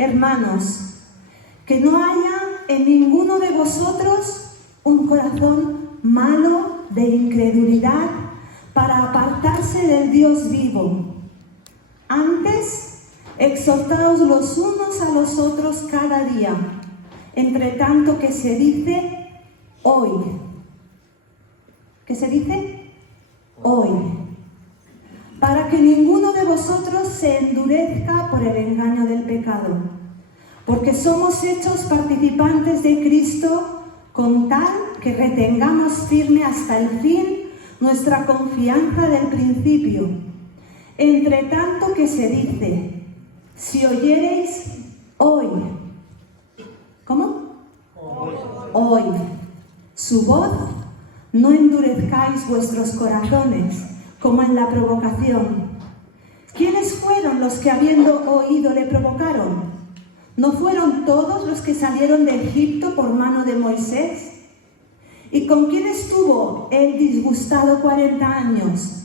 hermanos, que no haya en ninguno de vosotros un corazón malo de incredulidad para apartarse del Dios vivo. Antes, exhortaos los unos a los otros cada día, entre tanto que se dice hoy. ¿Qué se dice? Hoy. Para que ninguno de vosotros se endurezca por el engaño del pecado, porque somos hechos participantes de Cristo con tal que retengamos firme hasta el fin nuestra confianza del principio. Entre tanto que se dice, si oyereis hoy, ¿cómo? Hoy, su voz, no endurezcáis vuestros corazones, como en la provocación. ¿Quiénes fueron los que habiendo oído le provocaron? ¿No fueron todos los que salieron de Egipto por mano de Moisés? ¿Y con quién estuvo él disgustado 40 años?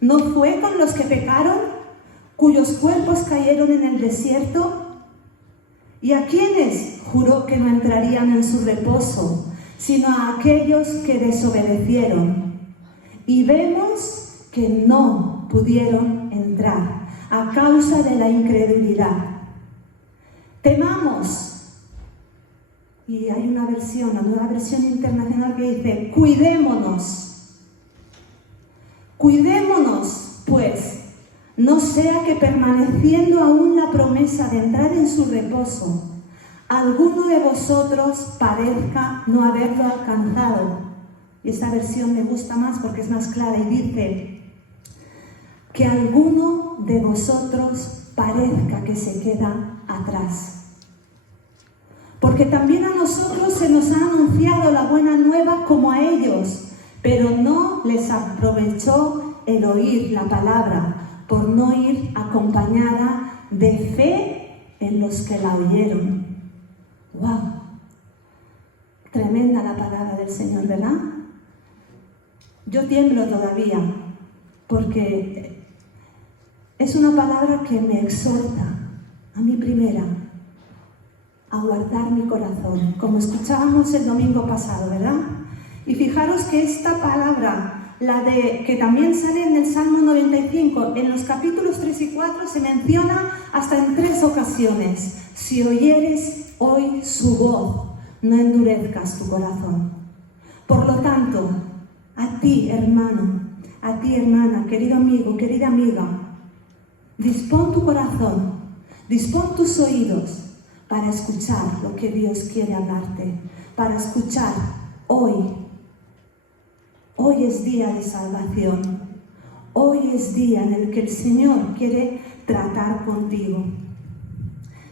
¿No fue con los que pecaron, cuyos cuerpos cayeron en el desierto? ¿Y a quiénes juró que no entrarían en su reposo, sino a aquellos que desobedecieron? Y vemos que no pudieron entrar a causa de la incredulidad. Temamos, y hay una versión, la nueva versión internacional que dice, cuidémonos. Cuidémonos, pues, no sea que permaneciendo aún la promesa de entrar en su reposo, alguno de vosotros parezca no haberlo alcanzado. Y esta versión me gusta más porque es más clara y dice, que alguno de vosotros parezca que se queda atrás. Porque también a nosotros se nos ha anunciado la buena nueva como a ellos, pero no les aprovechó el oír la palabra, por no ir acompañada de fe en los que la oyeron. ¡Wow! Tremenda la palabra del Señor, ¿verdad? Yo tiemblo todavía, porque es una palabra que me exhorta, a mí primera, a guardar mi corazón, como escuchábamos el domingo pasado, ¿verdad? Y fijaros que esta palabra, que también sale en el Salmo 95, en los capítulos 3 y 4 se menciona hasta en 3 ocasiones. Si oyeres hoy su voz, no endurezcas tu corazón. Por lo tanto, a ti, hermano, a ti, hermana, querido amigo, querida amiga, dispón tu corazón, dispón tus oídos para escuchar lo que Dios quiere hablarte, para escuchar hoy. Hoy es día de salvación, hoy es día en el que el Señor quiere tratar contigo.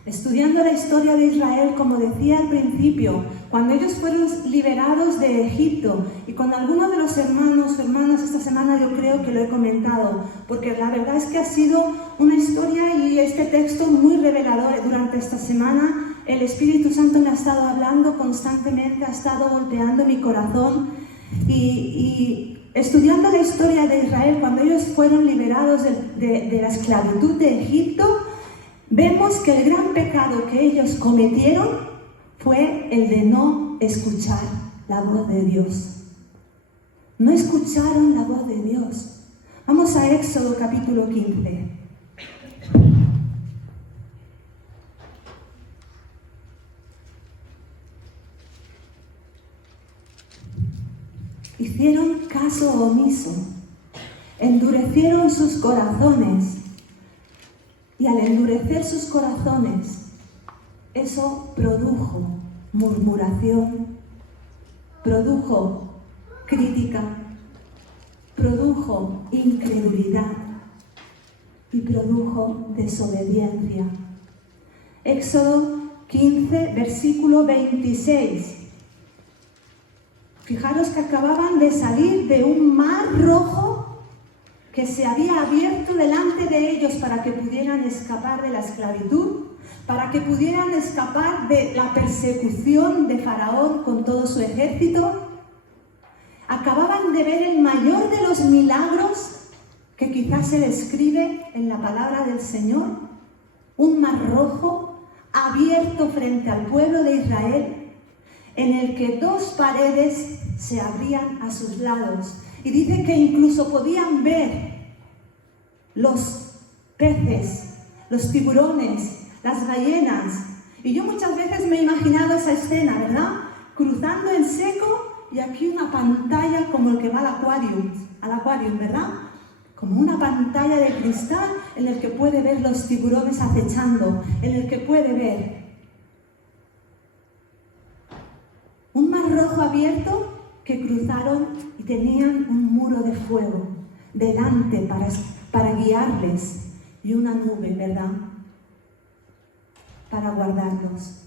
Estudiando la historia de Israel, como decía al principio, cuando ellos fueron liberados de Egipto, y con algunos de los hermanos o hermanas esta semana yo creo que lo he comentado, porque la verdad es que ha sido una historia y este texto muy revelador. Durante esta semana el Espíritu Santo me ha estado hablando constantemente, ha estado golpeando mi corazón y estudiando la historia de Israel, cuando ellos fueron liberados de la esclavitud de Egipto, vemos que el gran pecado que ellos cometieron fue el de no escuchar la voz de Dios. No escucharon la voz de Dios. Vamos a Éxodo capítulo 15. Hicieron caso omiso, endurecieron sus corazones, y al endurecer sus corazones, eso produjo murmuración, produjo crítica, produjo incredulidad y produjo desobediencia. Éxodo 15, versículo 26. Fijaros que acababan de salir de un mar rojo que se había abierto delante de ellos para que pudieran escapar de la esclavitud, para que pudieran escapar de la persecución de Faraón con todo su ejército. Acababan de ver el mayor de los milagros que quizás se describe en la palabra del Señor, un mar rojo abierto frente al pueblo de Israel, en el que dos paredes se abrían a sus lados. Y dice que incluso podían ver los peces, los tiburones, las ballenas. Y yo muchas veces me he imaginado esa escena, ¿verdad? Cruzando en seco y aquí una pantalla como el que va al acuarium, ¿verdad? Como una pantalla de cristal en el que puede ver los tiburones acechando, en el que puede ver un mar rojo abierto que cruzaron y tenían un muro de fuego delante para guiarles y una nube, ¿verdad? Para guardarlos.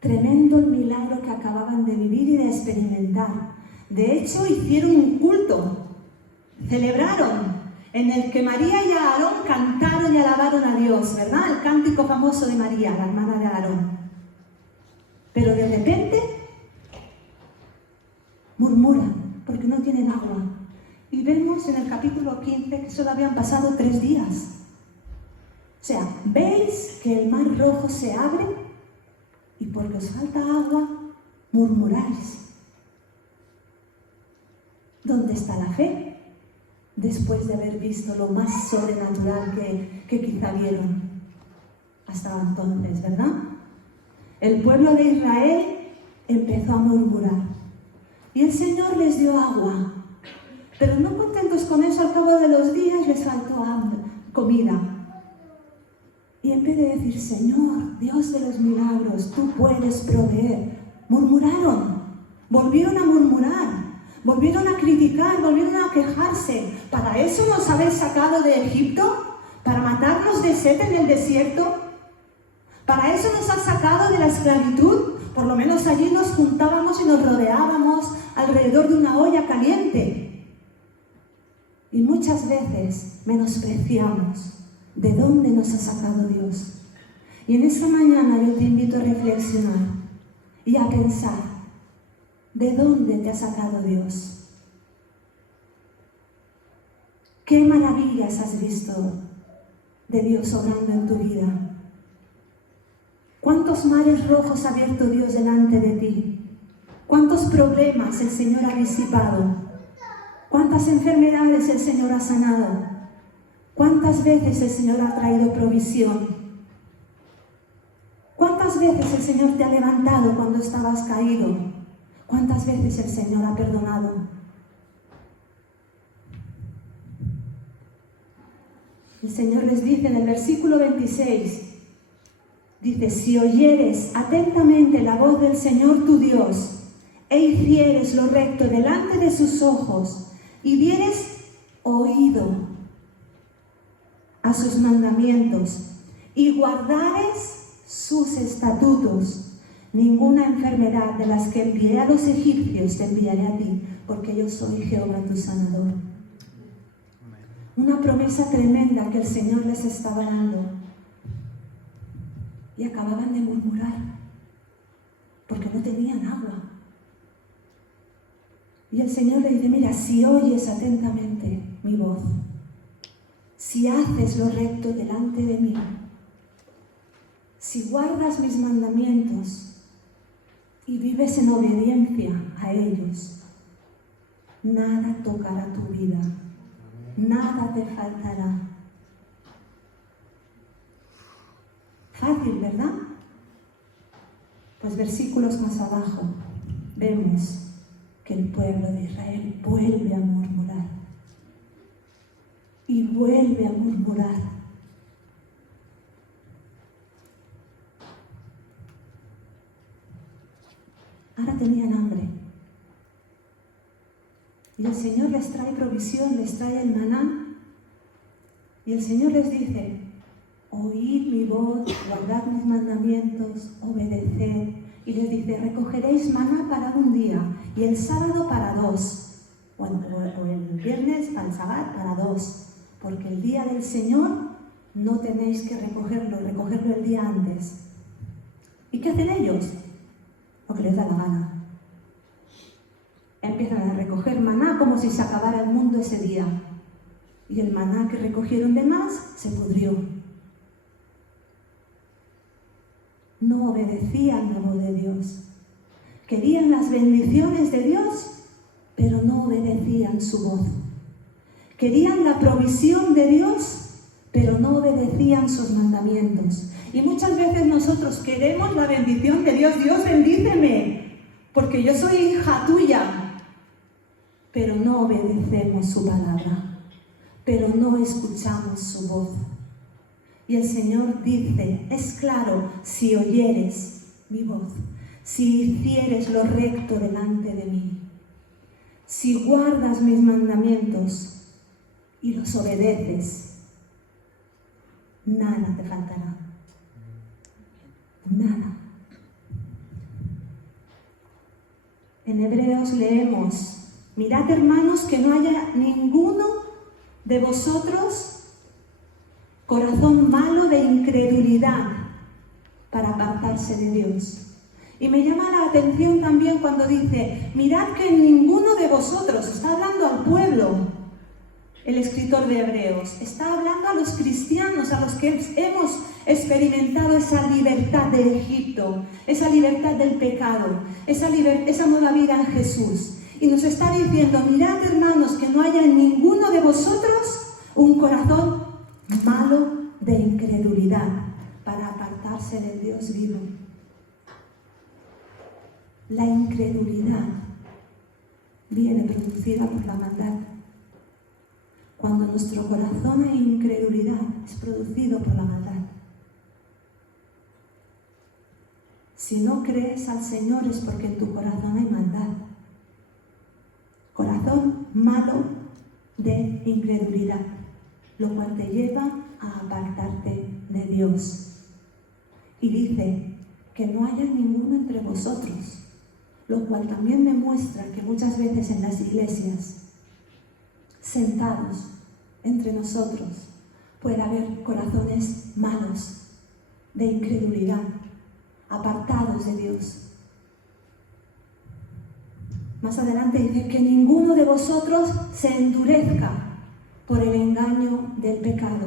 Tremendo el milagro que acababan de vivir y de experimentar. De hecho, hicieron un culto, celebraron, en el que María y Aarón cantaron y alabaron a Dios, ¿verdad? El cántico famoso de María, la hermana de Aarón. Pero de repente murmuran porque no tienen agua. Y vemos en el capítulo 15 que solo habían pasado 3 días. O sea, veis que el mar rojo se abre y porque os falta agua, murmuráis. ¿Dónde está la fe? Después de haber visto lo más sobrenatural que quizá vieron hasta entonces, ¿verdad? El pueblo de Israel empezó a murmurar y el Señor les dio agua, pero no contentos con eso, al cabo de los días les faltó hambre, comida. Y en vez de decir, Señor, Dios de los milagros, tú puedes proveer, murmuraron, volvieron a murmurar, volvieron a criticar, volvieron a quejarse. ¿Para eso nos habéis sacado de Egipto? ¿Para matarnos de sed en el desierto? ¿Para eso nos has sacado de la esclavitud? Por lo menos allí nos juntábamos y nos rodeábamos alrededor de una olla caliente. Y muchas veces menospreciamos de dónde nos ha sacado Dios. Y en esta mañana yo te invito a reflexionar y a pensar, ¿de dónde te ha sacado Dios? ¿Qué maravillas has visto de Dios obrando en tu vida? ¿Cuántos mares rojos ha abierto Dios delante de ti? ¿Cuántos problemas el Señor ha disipado? ¿Cuántas enfermedades el Señor ha sanado? ¿Cuántas veces el Señor ha traído provisión? ¿Cuántas veces el Señor te ha levantado cuando estabas caído? ¿Cuántas veces el Señor ha perdonado? El Señor les dice en el versículo 26, dice, si oyeres atentamente la voz del Señor tu Dios, e hicieres lo recto delante de sus ojos, y vieres oído a sus mandamientos, y guardares sus estatutos, ninguna enfermedad de las que envié a los egipcios te enviaré a ti, porque yo soy Jehová tu sanador. Una promesa tremenda que el Señor les estaba dando. Y acababan de murmurar, porque no tenían agua. Y el Señor le dice, mira, si oyes atentamente mi voz, si haces lo recto delante de mí, si guardas mis mandamientos y vives en obediencia a ellos, nada tocará tu vida, nada te faltará. Fácil, ¿verdad? Pues versículos más abajo vemos que el pueblo de Israel vuelve a murmurar. Y vuelve a murmurar. Ahora tenían hambre. Y el Señor les trae provisión, les trae el maná. Y el Señor les dice, oíd mi voz, guardad mis mandamientos, obedeced. Y les dice, recogeréis maná para un día y el sábado para 2. O el viernes para el sábado para 2. Porque el día del Señor no tenéis que recogerlo el día antes. ¿Y qué hacen ellos? Lo que les da la gana. Empiezan a recoger maná como si se acabara el mundo ese día. Y el maná que recogieron de más se pudrió. no obedecían la voz de Dios. Querían las bendiciones de Dios, pero no obedecían su voz. Querían la provisión de Dios, pero no obedecían sus mandamientos. Y muchas veces nosotros queremos la bendición de Dios. Dios, bendíceme, porque yo soy hija tuya. Pero no obedecemos su palabra, pero no escuchamos su voz. Y el Señor dice, es claro, si oyeres mi voz, si hicieres lo recto delante de mí, si guardas mis mandamientos y los obedeces, nada te faltará. Nada. En Hebreos leemos, mirad, hermanos, que no haya ninguno de vosotros corazón malo de incredulidad para apartarse de Dios. Y me llama la atención también cuando dice, mirad que ninguno de vosotros, está hablando al pueblo, el escritor de Hebreos, está hablando a los cristianos, a los que hemos experimentado esa libertad de Egipto, esa libertad del pecado, esa nueva vida en Jesús. Y nos está diciendo, mirad, hermanos, que no haya en ninguno de vosotros un corazón malo de incredulidad para apartarse del Dios vivo. La incredulidad viene producida por la maldad. Cuando nuestro corazón hay incredulidad, es producido por la maldad. Si no crees al Señor es porque en tu corazón hay maldad. Corazón malo de incredulidad, lo cual te lleva a apartarte de Dios. Y dice que no haya ninguno entre vosotros, lo cual también me muestra que muchas veces en las iglesias, sentados entre nosotros, puede haber corazones malos de incredulidad, apartados de Dios. Más adelante dice que ninguno de vosotros se endurezca por el engaño del pecado.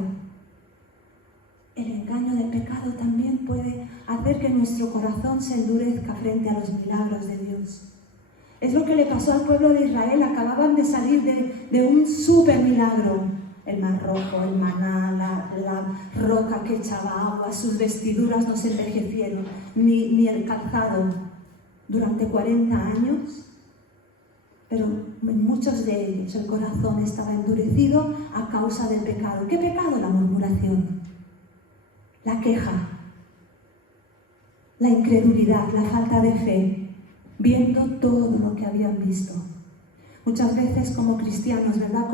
El engaño del pecado también puede hacer que nuestro corazón se endurezca frente a los milagros de Dios. Es lo que le pasó al pueblo de Israel. Acababan de salir de un súper milagro. El mar rojo, el maná, la roca que echaba agua, sus vestiduras no se envejecieron, ni el calzado durante 40 años. Pero en muchos de ellos el corazón estaba endurecido a causa del pecado. ¿Qué pecado? La murmuración, la queja, la incredulidad, la falta de fe, viendo todo lo que habían visto. Muchas veces como cristianos, ¿verdad?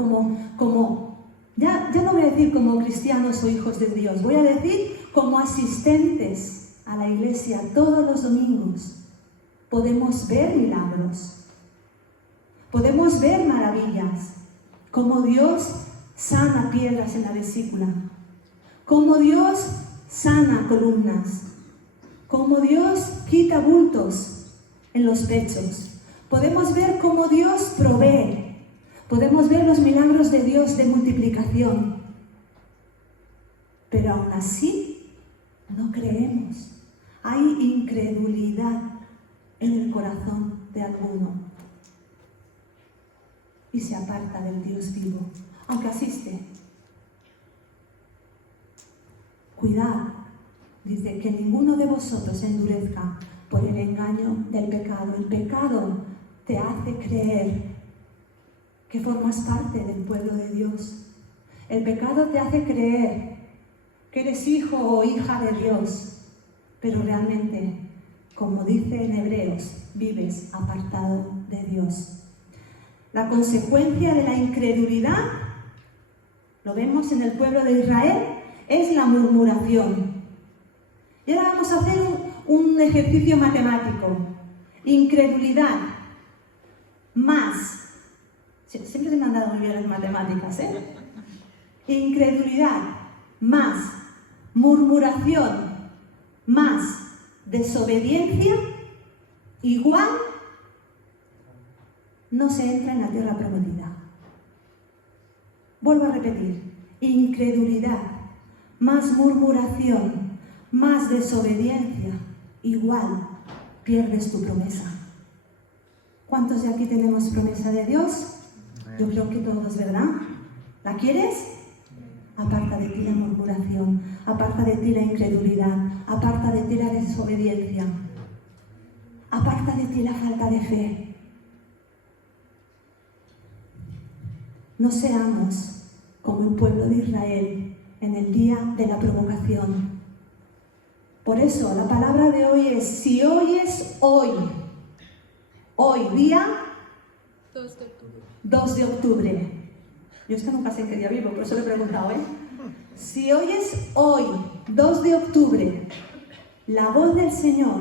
Ya no voy a decir como cristianos o hijos de Dios, voy a decir como asistentes a la iglesia todos los domingos. Podemos ver milagros. Podemos ver maravillas, como Dios sana piedras en la vesícula, como Dios sana columnas, como Dios quita bultos en los pechos. Podemos ver cómo Dios provee, podemos ver los milagros de Dios de multiplicación, pero aún así no creemos. Hay incredulidad en el corazón de alguno. Y se aparta del Dios vivo, aunque asiste. Cuidado, dice que ninguno de vosotros se endurezca por el engaño del pecado. El pecado te hace creer que formas parte del pueblo de Dios. El pecado te hace creer que eres hijo o hija de Dios, pero realmente, como dice en Hebreos, vives apartado de Dios. La consecuencia de la incredulidad, lo vemos en el pueblo de Israel, es la murmuración. Y ahora vamos a hacer un ejercicio matemático. Incredulidad más, siempre se me han dado muy bien las matemáticas, ¿eh? Incredulidad más murmuración más desobediencia igual no se entra en la tierra prometida. Vuelvo a repetir, incredulidad, más murmuración, más desobediencia, igual pierdes tu promesa. ¿Cuántos de aquí tenemos promesa de Dios? Yo creo que todos, ¿verdad? ¿La quieres? Aparta de ti la murmuración, aparta de ti la incredulidad, aparta de ti la desobediencia, aparta de ti la falta de fe. No seamos como el pueblo de Israel en el día de la provocación. Por eso la palabra de hoy es, si oyes hoy, día 2 de octubre. Yo es que nunca sé en qué día vivo, por eso le he preguntado, ¿eh? Si oyes hoy, 2 de octubre, la voz del Señor,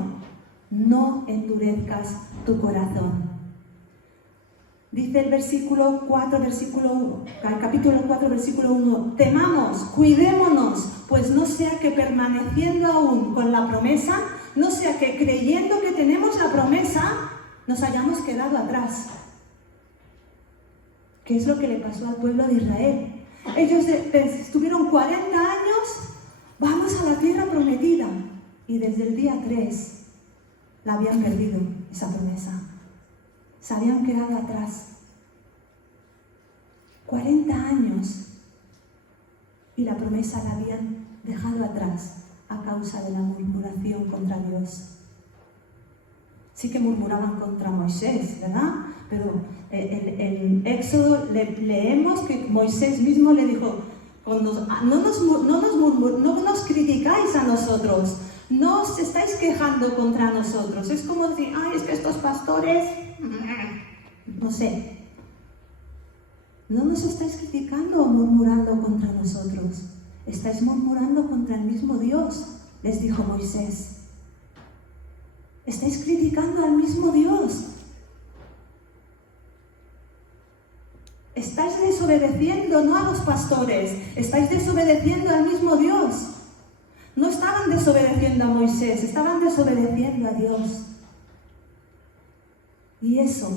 no endurezcas tu corazón. Dice el versículo 4, capítulo 4, versículo 1, temamos, cuidémonos, pues no sea que permaneciendo aún con la promesa, no sea que creyendo que tenemos la promesa, nos hayamos quedado atrás. ¿Qué es lo que le pasó al pueblo de Israel? Ellos estuvieron 40 años, vamos a la tierra prometida, y desde el día 3 la habían perdido, esa promesa. Se habían quedado atrás. 40 años y la promesa la habían dejado atrás a causa de la murmuración contra Dios. Sí que murmuraban contra Moisés, ¿verdad? Pero en Éxodo leemos que Moisés mismo le dijo, no nos criticáis a nosotros, no os estáis quejando contra nosotros. Es como decir, ay, es que estos pastores, no sé. No nos estáis criticando o murmurando contra nosotros. Estáis murmurando contra el mismo Dios, les dijo Moisés. Estáis criticando al mismo Dios. Estáis desobedeciendo no a los pastores, estáis desobedeciendo al mismo Dios. No estaban desobedeciendo a Moisés, estaban desobedeciendo a Dios. Y eso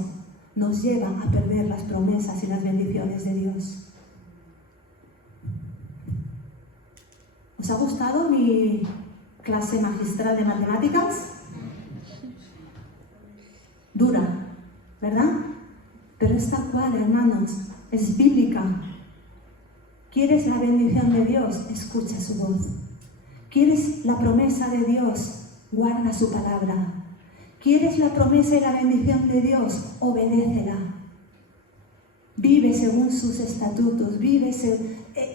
nos lleva a perder las promesas y las bendiciones de Dios. ¿Os ha gustado mi clase magistral de matemáticas? Dura, ¿verdad? Pero es tal cual, hermanos, es bíblica. ¿Quieres la bendición de Dios? Escucha su voz. ¿Quieres la promesa de Dios? Guarda su palabra. ¿Quieres la promesa y la bendición de Dios? Obedécela. Vive según sus estatutos, vive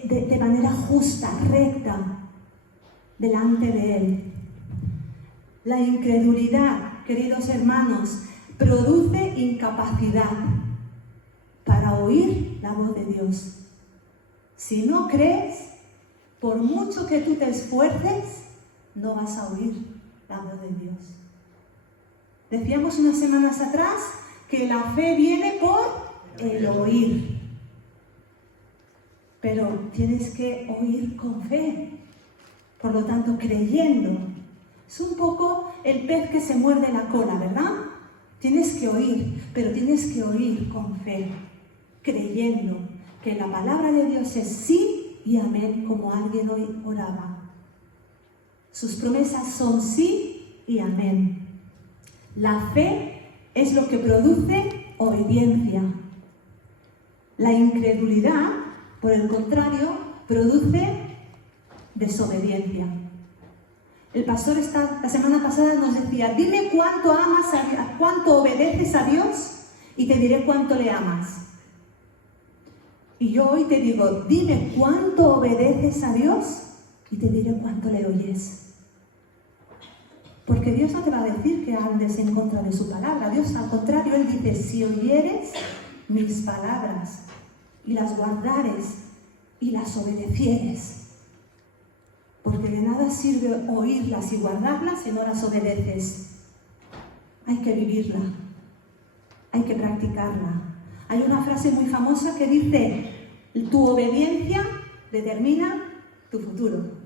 de manera justa, recta, delante de Él. La incredulidad, queridos hermanos, produce incapacidad para oír la voz de Dios. Si no crees, por mucho que tú te esfuerces, no vas a oír la voz de Dios. Decíamos unas semanas atrás que la fe viene por el oír. Pero tienes que oír con fe. Por lo tanto, creyendo. Es un poco el pez que se muerde la cola, ¿verdad? Tienes que oír, pero tienes que oír con fe. Creyendo que la palabra de Dios es sí y amén, como alguien hoy oraba. Sus promesas son sí y amén. La fe es lo que produce obediencia. La incredulidad, por el contrario, produce desobediencia. El pastor la semana pasada nos decía, dime cuánto amas, cuánto obedeces a Dios y te diré cuánto le amas. Y yo hoy te digo, dime cuánto obedeces a Dios y te diré cuánto le oyes. Porque Dios no te va a decir que andes en contra de su palabra. Dios, al contrario, Él dice, si oyeres mis palabras y las guardares y las obedecieres. Porque de nada sirve oírlas y guardarlas si no las obedeces. Hay que vivirla. Hay que practicarla. Hay una frase muy famosa que dice, tu obediencia determina tu futuro.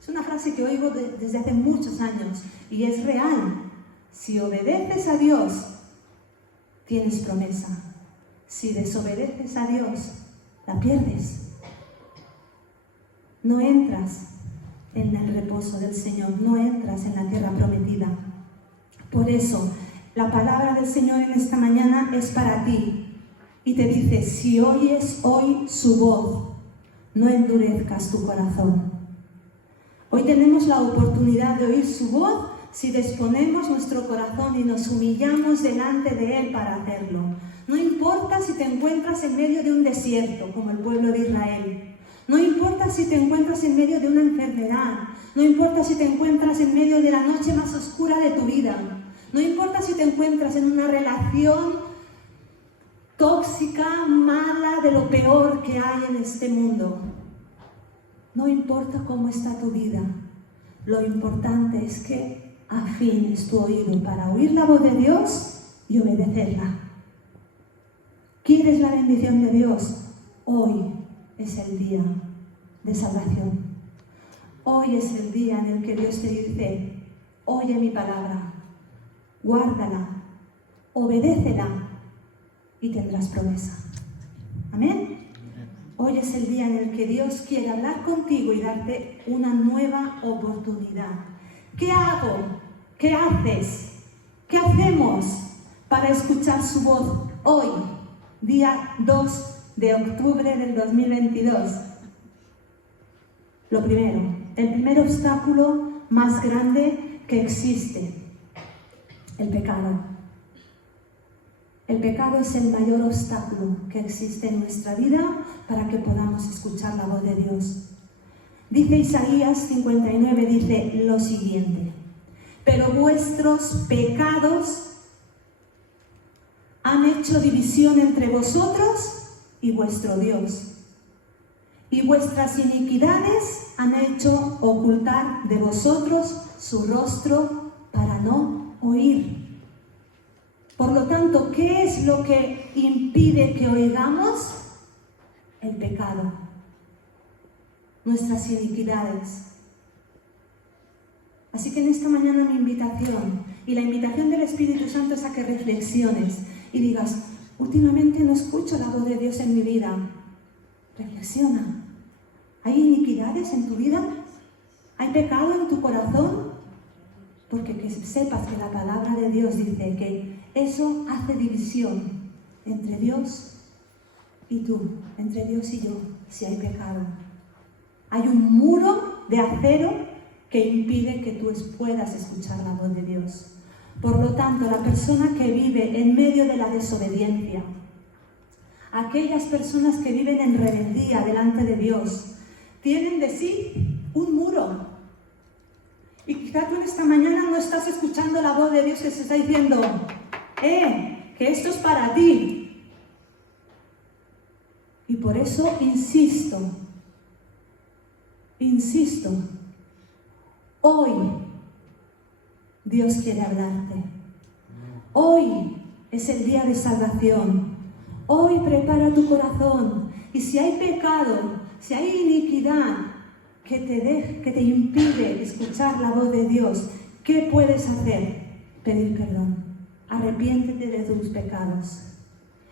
Es una frase que oigo desde hace muchos años y es real. Si obedeces a Dios, tienes promesa. Si desobedeces a Dios, la pierdes. No entras en el reposo del Señor, no entras en la tierra prometida. Por eso, la palabra del Señor en esta mañana es para ti y te dice, si oyes hoy su voz, no endurezcas tu corazón. Hoy tenemos la oportunidad de oír su voz si disponemos nuestro corazón y nos humillamos delante de Él para hacerlo. No importa si te encuentras en medio de un desierto, como el pueblo de Israel. No importa si te encuentras en medio de una enfermedad. No importa si te encuentras en medio de la noche más oscura de tu vida. No importa si te encuentras en una relación tóxica, mala, de lo peor que hay en este mundo. No importa cómo está tu vida. Lo importante es que afines tu oído para oír la voz de Dios y obedecerla. ¿Quieres la bendición de Dios? Hoy es el día de salvación. Hoy es el día en el que Dios te dice, oye mi palabra, guárdala, obedécela y tendrás promesa. Amén. Hoy es el día en el que Dios quiere hablar contigo y darte una nueva oportunidad. ¿Qué hago? ¿Qué haces? ¿Qué hacemos para escuchar su voz hoy, día 2 de octubre del 2022? Lo primero, el primer obstáculo más grande que existe, el pecado. El pecado es el mayor obstáculo que existe en nuestra vida para que podamos escuchar la voz de Dios. Dice Isaías 59, dice lo siguiente: pero vuestros pecados han hecho división entre vosotros y vuestro Dios, y vuestras iniquidades han hecho ocultar de vosotros su rostro para no oír. Por lo tanto, ¿qué es lo que impide que oigamos? El pecado, nuestras iniquidades. Así que en esta mañana mi invitación y la invitación del Espíritu Santo es a que reflexiones y digas, últimamente no escucho la voz de Dios en mi vida. Reflexiona. ¿Hay iniquidades en tu vida? ¿Hay pecado en tu corazón? Porque que sepas que la palabra de Dios dice que eso hace división entre Dios y tú, entre Dios y yo, si hay pecado. Hay un muro de acero que impide que tú puedas escuchar la voz de Dios. Por lo tanto, la persona que vive en medio de la desobediencia, aquellas personas que viven en rebeldía delante de Dios, tienen de sí un muro. Y quizá tú en esta mañana no estás escuchando la voz de Dios que se está diciendo, que esto es para ti. Y por eso insisto, hoy Dios quiere hablarte. Hoy es el día de salvación. Hoy prepara tu corazón. Y si hay pecado, si hay iniquidad que te impide escuchar la voz de Dios, ¿qué puedes hacer? Pedir perdón. Arrepiéntete de tus pecados.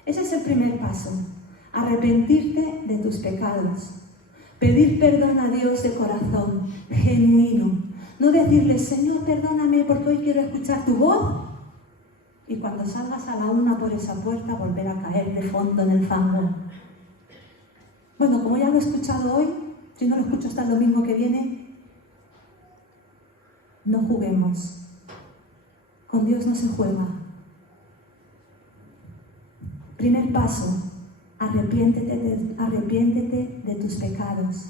Ese es el primer paso. Arrepentirte de tus pecados. Pedir perdón a Dios de corazón, genuino. No decirle, Señor, perdóname porque hoy quiero escuchar tu voz. Y cuando salgas a la una por esa puerta, volver a caer de fondo en el fango. Bueno, como ya lo he escuchado hoy, si no lo escucho hasta el domingo que viene, no juguemos. Con Dios no se juega. Primer paso, arrepiéntete de tus pecados.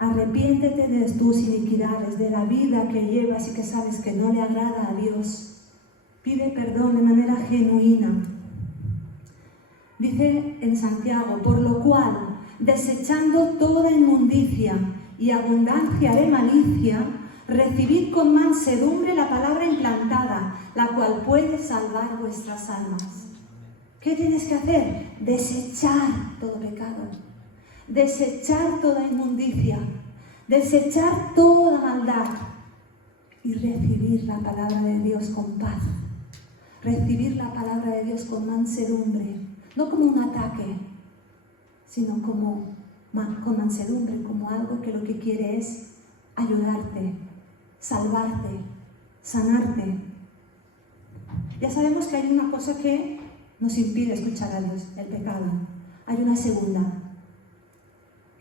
Arrepiéntete de tus iniquidades, de la vida que llevas y que sabes que no le agrada a Dios. Pide perdón de manera genuina. Dice en Santiago, por lo cual, desechando toda inmundicia y abundancia de malicia, recibid con mansedumbre la palabra implantada, la cual puede salvar vuestras almas. ¿Qué tienes que hacer? Desechar todo pecado, desechar toda inmundicia, desechar toda maldad y recibir la palabra de Dios con paz, recibir la palabra de Dios con mansedumbre, no como un ataque, sino con mansedumbre, como algo que lo que quiere es ayudarte, salvarte, sanarte. Ya sabemos que hay una cosa que nos impide escuchar a Dios, el pecado. Hay una segunda,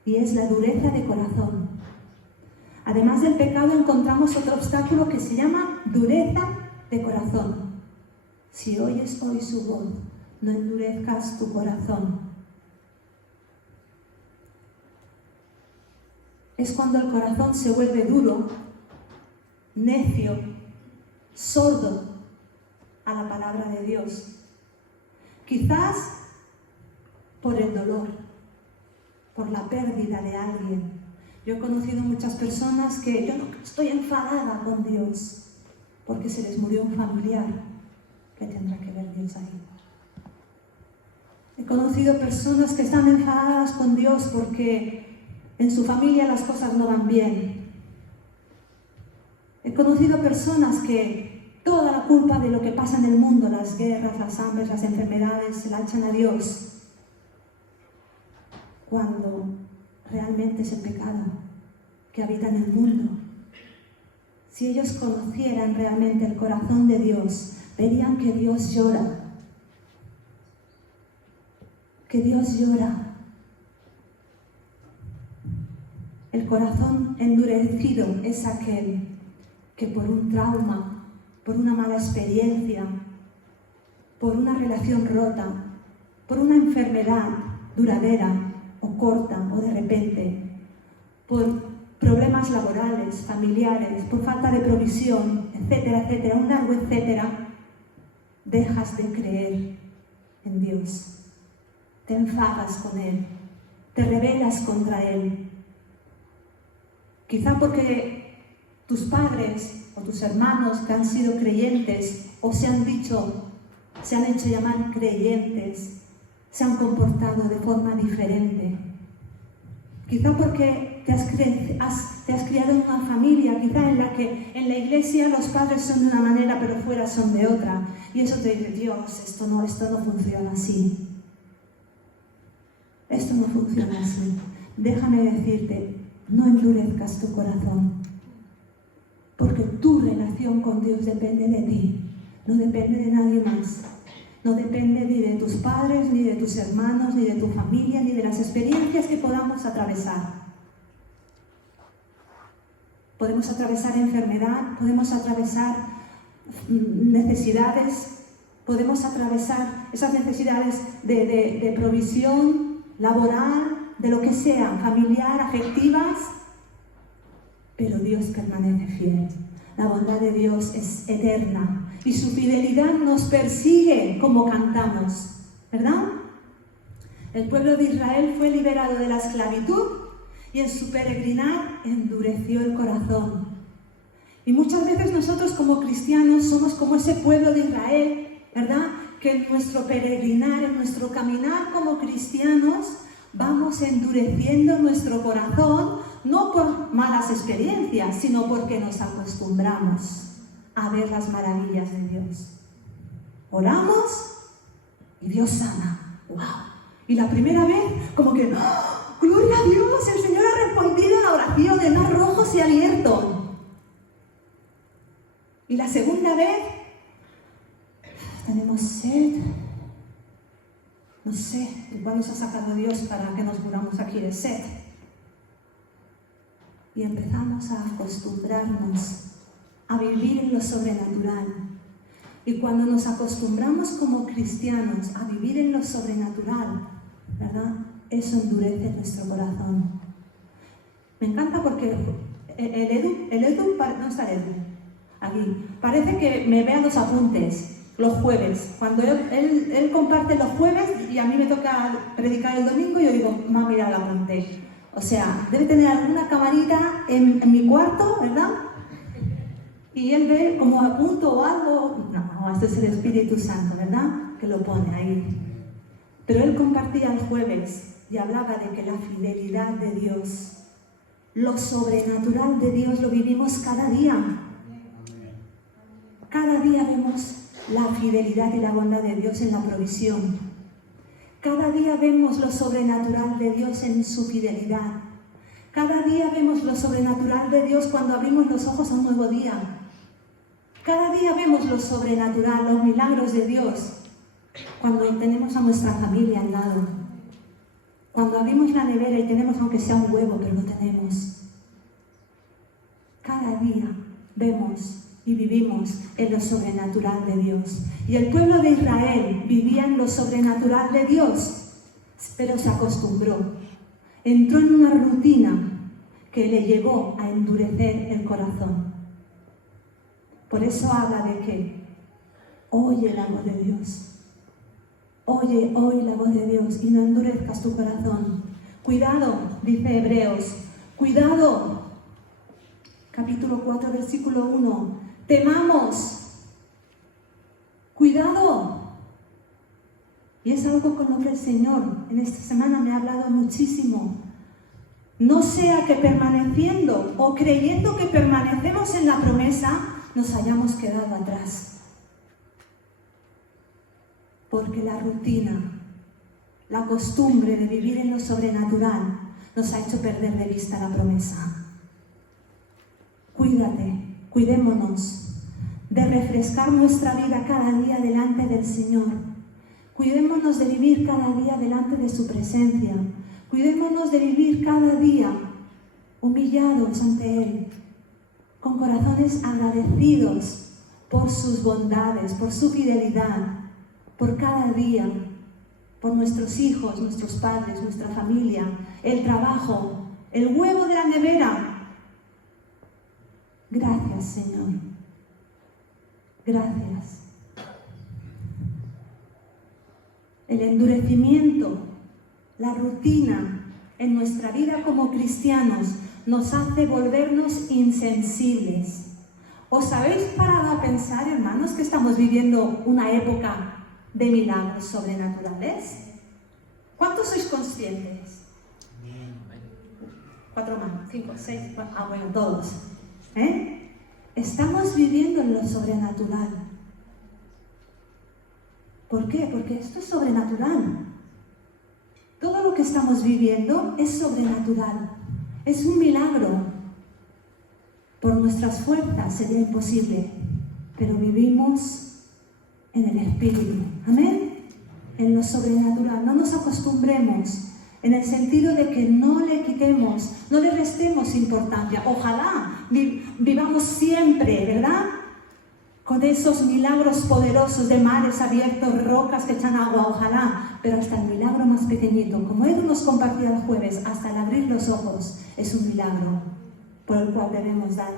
y es la dureza de corazón. Además del pecado encontramos otro obstáculo que se llama dureza de corazón. Si oyes hoy su voz, no endurezcas tu corazón. Es cuando el corazón se vuelve duro, necio, sordo a la palabra de Dios. Quizás por el dolor, por la pérdida de alguien. Yo he conocido muchas personas que yo no estoy enfadada con Dios porque se les murió un familiar. ¿Qué tendrá que ver Dios ahí? He conocido personas que están enfadadas con Dios porque en su familia las cosas no van bien. He conocido personas que toda la culpa de lo que pasa en el mundo, las guerras, las hambres, las enfermedades, se la echan a Dios, cuando realmente es el pecado que habita en el mundo. Si ellos conocieran realmente el corazón de Dios, verían que Dios llora. Que Dios llora. El corazón endurecido es aquel que por un trauma, por una mala experiencia, por una relación rota, por una enfermedad duradera o corta o de repente, por problemas laborales, familiares, por falta de provisión, etcétera, etcétera, un largo etcétera, dejas de creer en Dios. Te enfadas con Él, te rebelas contra Él. Quizá porque tus padres o tus hermanos que han sido creyentes o se han hecho llamar creyentes, se han comportado de forma diferente. Quizá porque te has criado en una familia, quizá en la que en la iglesia los padres son de una manera pero fuera son de otra. Y eso te dice, Dios, esto no funciona así. Esto no funciona así. Déjame decirte, no endurezcas tu corazón. Porque tu relación con Dios depende de ti, no depende de nadie más. No depende ni de tus padres, ni de tus hermanos, ni de tu familia, ni de las experiencias que podamos atravesar. Podemos atravesar enfermedad, podemos atravesar necesidades, podemos atravesar esas necesidades de provisión laboral, de lo que sea, familiar, afectivas, pero Dios permanece fiel. La bondad de Dios es eterna y su fidelidad nos persigue como cantamos, ¿verdad? El pueblo de Israel fue liberado de la esclavitud y en su peregrinar endureció el corazón. Y muchas veces nosotros como cristianos somos como ese pueblo de Israel, ¿verdad? Que en nuestro peregrinar, en nuestro caminar como cristianos, vamos endureciendo nuestro corazón, no por malas experiencias, sino porque nos acostumbramos a ver las maravillas de Dios. Oramos y Dios sana. ¡Wow! Y la primera vez, como que, ¡oh, gloria a Dios! El Señor ha respondido a la oración, el mar rojo se ha abierto. Y la segunda vez, tenemos sed. No sé, igual nos ha sacado Dios para que nos muramos aquí de sed. Y empezamos a acostumbrarnos a vivir en lo sobrenatural. Y cuando nos acostumbramos como cristianos a vivir en lo sobrenatural, ¿verdad? Eso endurece nuestro corazón. Me encanta porque el Edu, no está el Edu, aquí, parece que me vea los apuntes los jueves. Cuando él comparte los jueves y a mí me toca predicar el domingo, yo digo, mira, la apunté. O sea, debe tener alguna camarita en mi cuarto, ¿verdad? Y él ve como apunto o algo. No, esto es el Espíritu Santo, ¿verdad? Que lo pone ahí. Pero él compartía el jueves y hablaba de que la fidelidad de Dios, lo sobrenatural de Dios lo vivimos cada día. Cada día vemos la fidelidad y la bondad de Dios en la provisión. Cada día vemos lo sobrenatural de Dios en su fidelidad. Cada día vemos lo sobrenatural de Dios cuando abrimos los ojos a un nuevo día. Cada día vemos lo sobrenatural, los milagros de Dios, cuando tenemos a nuestra familia al lado. Cuando abrimos la nevera y tenemos aunque sea un huevo, pero lo tenemos. Cada día vemos y vivimos en lo sobrenatural de Dios. Y el pueblo de Israel vivía en lo sobrenatural de Dios, pero se acostumbró. Entró en una rutina que le llevó a endurecer el corazón. Por eso habla de que oye la voz de Dios. Oye hoy la voz de Dios y no endurezcas tu corazón. Cuidado, dice Hebreos, cuidado. Capítulo 4, versículo 1. Temamos. Cuidado. Y es algo con lo que el Señor en esta semana me ha hablado muchísimo. No sea que permaneciendo o creyendo que permanecemos en la promesa, nos hayamos quedado atrás. Porque la rutina, la costumbre de vivir en lo sobrenatural nos ha hecho perder de vista la promesa. Cuídate, cuidémonos de refrescar nuestra vida cada día delante del Señor. Cuidémonos de vivir cada día delante de su presencia. Cuidémonos de vivir cada día humillados ante Él, con corazones agradecidos por sus bondades, por su fidelidad, por cada día, por nuestros hijos, nuestros padres, nuestra familia, el trabajo, el huevo de la nevera. Gracias, Señor. Gracias. El endurecimiento, la rutina en nuestra vida como cristianos nos hace volvernos insensibles. ¿Os habéis parado a pensar, hermanos, que estamos viviendo una época de milagros sobrenaturales? ¿Cuántos sois conscientes? 4 más, 5, 6, bueno, todos. Estamos viviendo en lo sobrenatural. ¿Por qué? Porque esto es sobrenatural. Todo lo que estamos viviendo es sobrenatural. Es un milagro. Por nuestras fuerzas sería imposible, pero vivimos en el Espíritu. Amén. En lo sobrenatural. No nos acostumbremos en el sentido de que no le quitemos, no le restemos importancia. Ojalá vivamos siempre, ¿verdad? Con esos milagros poderosos de mares abiertos, rocas que echan agua, ojalá. Pero hasta el milagro más pequeñito, como Edu nos compartía el jueves, hasta el abrir los ojos, es un milagro por el cual debemos dar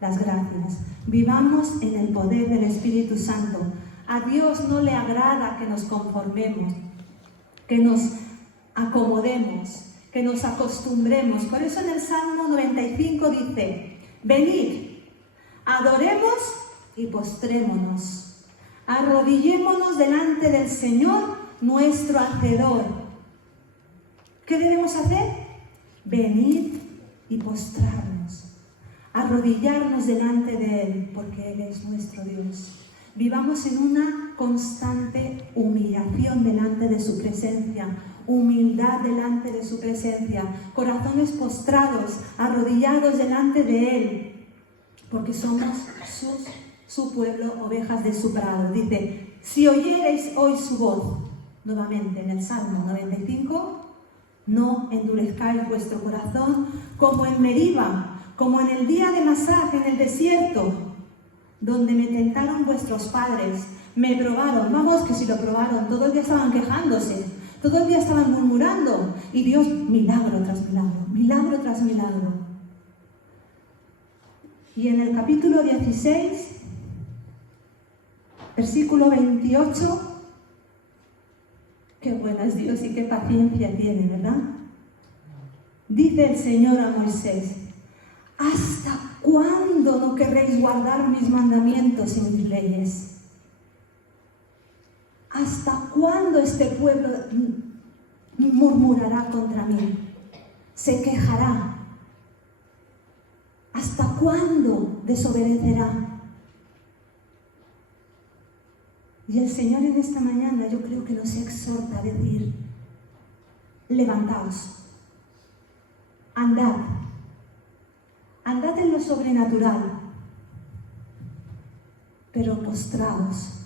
las gracias. Vivamos en el poder del Espíritu Santo. A Dios no le agrada que nos conformemos, que nos acomodemos, que nos acostumbremos. Por eso en el Salmo 95 dice: venid, adoremos y postrémonos, arrodillémonos delante del Señor, nuestro Hacedor. ¿Qué debemos hacer? Venid y postrarnos, arrodillarnos delante de Él, porque Él es nuestro Dios. Vivamos en una constante humillación delante de su presencia, humildad delante de su presencia, corazones postrados, arrodillados delante de Él, porque somos su pueblo, ovejas de su prado. Dice: si oyereis hoy su voz, nuevamente en el Salmo 95, no endurezcáis vuestro corazón como en Meriba, como en el día de Masá, en el desierto, donde me tentaron vuestros padres, me probaron. Vamos, que si lo probaron, todo el día estaban quejándose, todo el día estaban murmurando, y Dios, milagro tras milagro, milagro tras milagro. Y en el capítulo 16, versículo 28, qué bueno es Dios y qué paciencia tiene, ¿verdad? Dice el Señor a Moisés: ¿hasta cuándo no querréis guardar mis mandamientos y mis leyes? ¿Hasta cuándo este pueblo murmurará contra mí? Se quejará. ¿Hasta cuándo desobedecerá? Y el Señor en esta mañana yo creo que nos exhorta a decir: levantaos, andad. Andad en lo sobrenatural, pero postrados.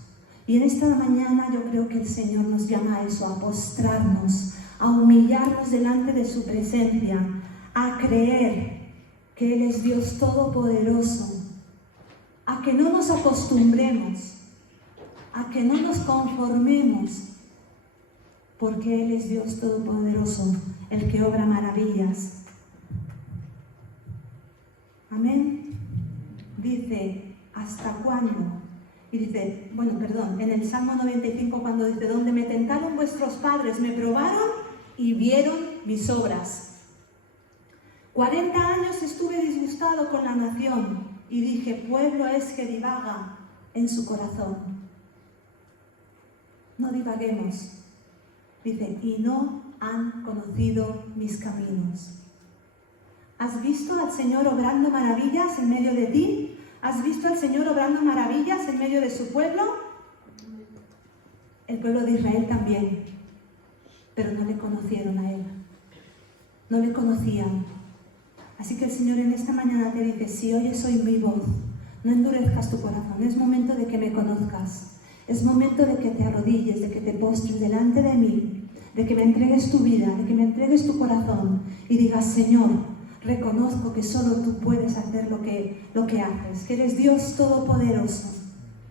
Y en esta mañana yo creo que el Señor nos llama a eso, a postrarnos, a humillarnos delante de su presencia, a creer que Él es Dios Todopoderoso, a que no nos acostumbremos, a que no nos conformemos, porque Él es Dios Todopoderoso, el que obra maravillas. Amén. Dice, ¿hasta cuándo? Y dice, en el Salmo 95 cuando dice, donde me tentaron vuestros padres, me probaron y vieron mis obras. 40 años estuve disgustado con la nación y dije, pueblo es que divaga en su corazón. No divaguemos. Dice, y no han conocido mis caminos. ¿Has visto al Señor obrando maravillas en medio de ti? ¿Has visto al Señor obrando maravillas en medio de su pueblo? El pueblo de Israel también, pero no le conocieron a Él. No le conocían. Así que el Señor en esta mañana te dice, si oyes hoy mi voz, no endurezcas tu corazón. Es momento de que me conozcas. Es momento de que te arrodilles, de que te postres delante de mí, de que me entregues tu vida, de que me entregues tu corazón y digas, Señor, reconozco que solo tú puedes hacer lo que haces, que eres Dios Todopoderoso,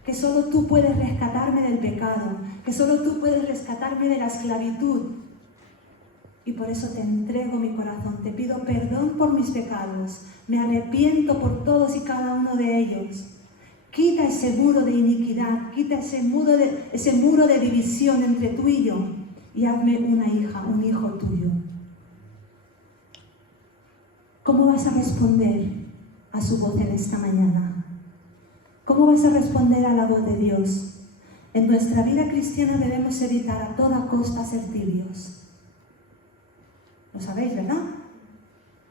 que solo tú puedes rescatarme del pecado, que solo tú puedes rescatarme de la esclavitud. Y por eso te entrego mi corazón, te pido perdón por mis pecados, me arrepiento por todos y cada uno de ellos. Quita ese muro de iniquidad, quita ese muro de división entre tú y yo, y hazme una hija, un hijo tuyo. ¿Cómo vas a responder a su voz en esta mañana? ¿Cómo vas a responder a la voz de Dios? En nuestra vida cristiana debemos evitar a toda costa ser tibios. Lo sabéis, ¿verdad?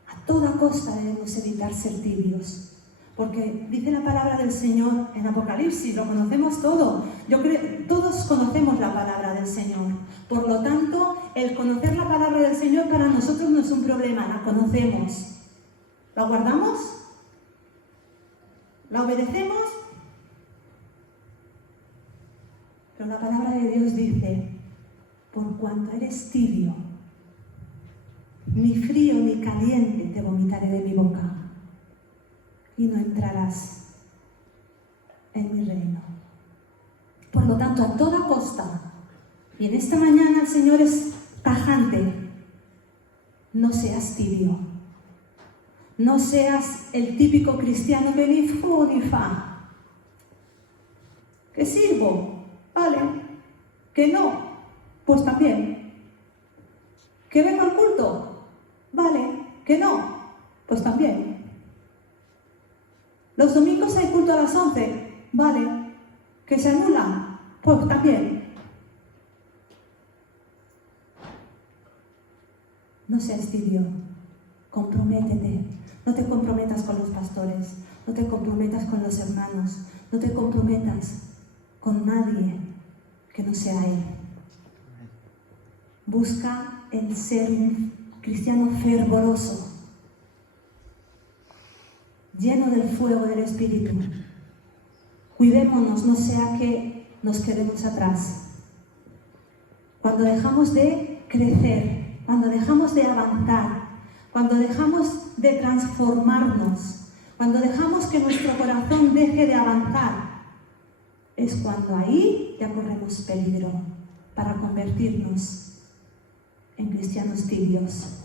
A toda costa debemos evitar ser tibios. Porque dice la palabra del Señor en Apocalipsis, lo conocemos todo. Yo creo que todos conocemos la palabra del Señor. Por lo tanto, el conocer la palabra del Señor para nosotros no es un problema, la conocemos. ¿La guardamos? ¿La obedecemos? Pero la palabra de Dios dice, por cuanto eres tibio, ni frío ni caliente te vomitaré de mi boca, y no entrarás en mi reino. Por lo tanto, a toda costa, y en esta mañana el Señor es tajante, no seas tibio. No seas el típico cristiano que ni fu ni fa. ¿Que sirvo? Vale. ¿Que no? Pues también. ¿Que vengo al culto? Vale. ¿Que no? Pues también. ¿Los domingos hay culto a las 11? Vale. ¿Que se anula? Pues también. No seas tibio. Comprométete. No te comprometas con los pastores, no te comprometas con los hermanos, no te comprometas con nadie que no sea Él. Busca el ser un cristiano fervoroso, lleno del fuego del Espíritu. Cuidémonos, no sea que nos quedemos atrás. Cuando dejamos de crecer, cuando dejamos de avanzar, cuando dejamos de transformarnos, cuando dejamos que nuestro corazón deje de avanzar, es cuando ahí ya corremos peligro para convertirnos en cristianos tibios.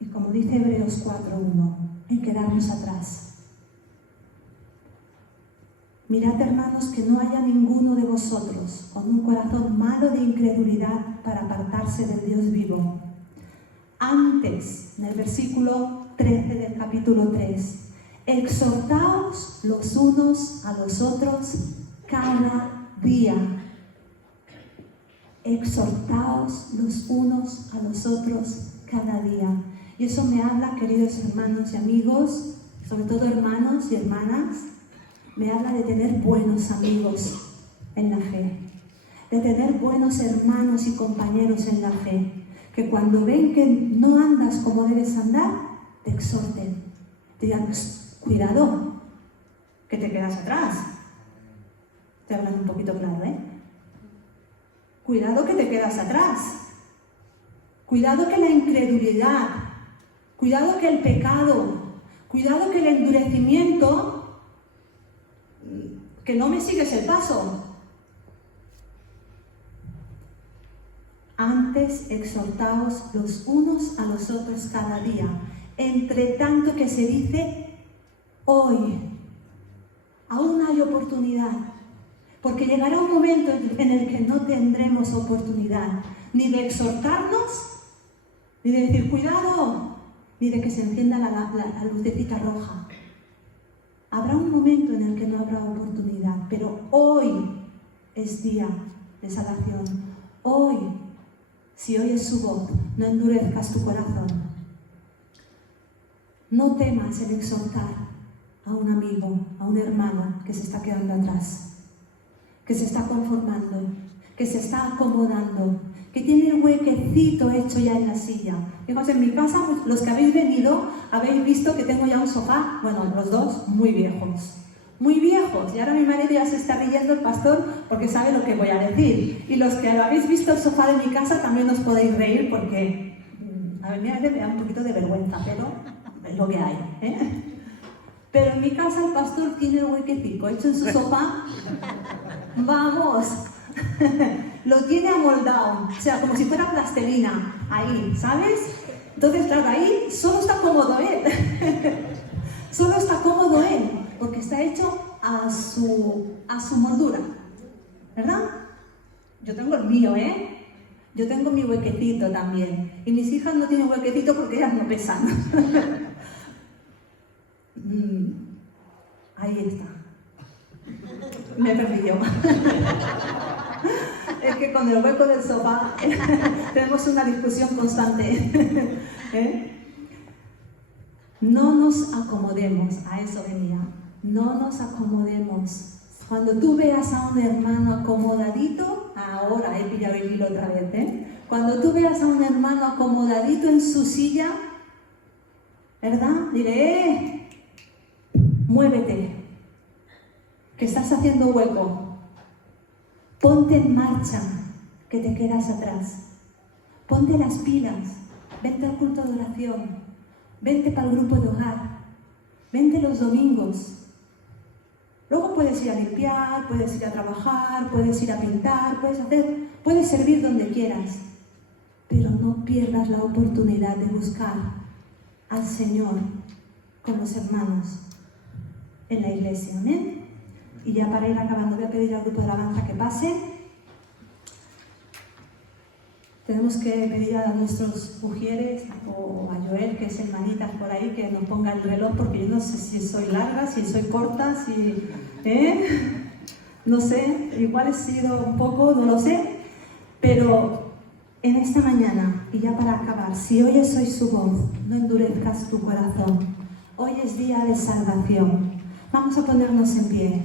Y como dice Hebreos 4:1, en quedarnos atrás. Mirad, hermanos, que no haya ninguno de vosotros con un corazón malo de incredulidad para apartarse del Dios vivo. Antes, en el versículo 13 del capítulo 3, exhortaos los unos a los otros cada día. Exhortaos los unos a los otros cada día. Y eso me habla, queridos hermanos y amigos, sobre todo hermanos y hermanas, me habla de tener buenos amigos en la fe, de tener buenos hermanos y compañeros en la fe, que cuando ven que no andas como debes andar, te exhorten. Te digan, cuidado, que te quedas atrás. Estoy hablando un poquito claro, ¿eh? Cuidado que te quedas atrás. Cuidado que la incredulidad, cuidado que el pecado, cuidado que el endurecimiento, que no me sigues el paso. Antes exhortaos los unos a los otros cada día, entre tanto que se dice hoy. Aún hay oportunidad, porque llegará un momento en el que no tendremos oportunidad ni de exhortarnos, ni de decir cuidado, ni de que se encienda la lucecita roja. Habrá un momento en el que no habrá oportunidad, pero hoy es día de salvación. Hoy, si oyes su voz, no endurezcas tu corazón. No temas el exhortar a un amigo, a un hermano que se está quedando atrás, que se está conformando, que se está acomodando, que tiene un huequecito hecho ya en la silla. Fijaos, en mi casa, los que habéis venido, habéis visto que tengo ya un sofá, bueno, los dos, muy viejos. Muy viejos. Y ahora mi marido ya se está riendo, el pastor, porque sabe lo que voy a decir. Y los que habéis visto el sofá de mi casa también os podéis reír porque a mí a veces me da un poquito de vergüenza, pero es lo que hay, ¿eh? Pero en mi casa el pastor tiene el huequecito hecho en su sofá. ¡Vamos! Lo tiene amoldado, o sea, como si fuera plastelina, ahí, ¿sabes? Entonces, claro, ahí solo está cómodo él. Solo está cómodo él, porque está hecho a su moldura, ¿verdad? Yo tengo el mío, ¿eh? Yo tengo mi huequecito también. Y mis hijas no tienen huequecito porque ellas no pesan. Ahí está. Me he perdido. Es que con el hueco del sofá tenemos una discusión constante. ¿Eh? No nos acomodemos, a eso venía. No nos acomodemos. Cuando tú veas a un hermano acomodadito, ahora he pillado el hilo otra vez, ¿eh? Cuando tú veas a un hermano acomodadito en su silla, ¿verdad? Diré, muévete, que estás haciendo hueco. Ponte en marcha, que te quedas atrás. Ponte las pilas, vente al culto de oración, vente para el grupo de hogar, vente los domingos. Luego puedes ir a limpiar, puedes ir a trabajar, puedes ir a pintar, puedes servir donde quieras, pero no pierdas la oportunidad de buscar al Señor con los hermanos en la iglesia, ¿amén? Y ya para ir acabando voy a pedir al grupo de alabanza que pase. Tenemos que pedir a nuestros ujieres o a Joel, que es hermanitas por ahí, que nos ponga el reloj, porque yo no sé si soy larga, si soy corta, si... No sé, igual he sido un poco, no lo sé, pero en esta mañana, y ya para acabar, si oyes hoy su voz, no endurezcas tu corazón. Hoy es día de salvación. Vamos a ponernos en pie.